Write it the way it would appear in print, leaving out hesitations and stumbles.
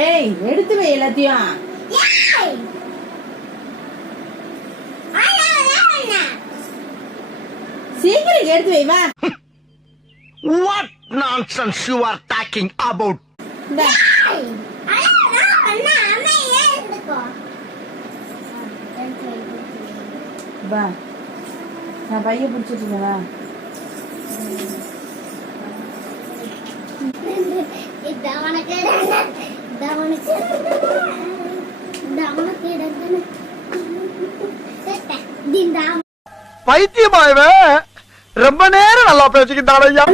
ஏய் எடுத்து வை எல்லாத்தையும். சீக்கிரம் எடுத்து வை வா. What nonsense you are talking about? வா நான் பைய பிடிச்சிட்டு இருக்கேன். பைத்தியமா இவன் ரொம்ப நேரம் நல்லா பேசிக்கிட்டான் ஐயா.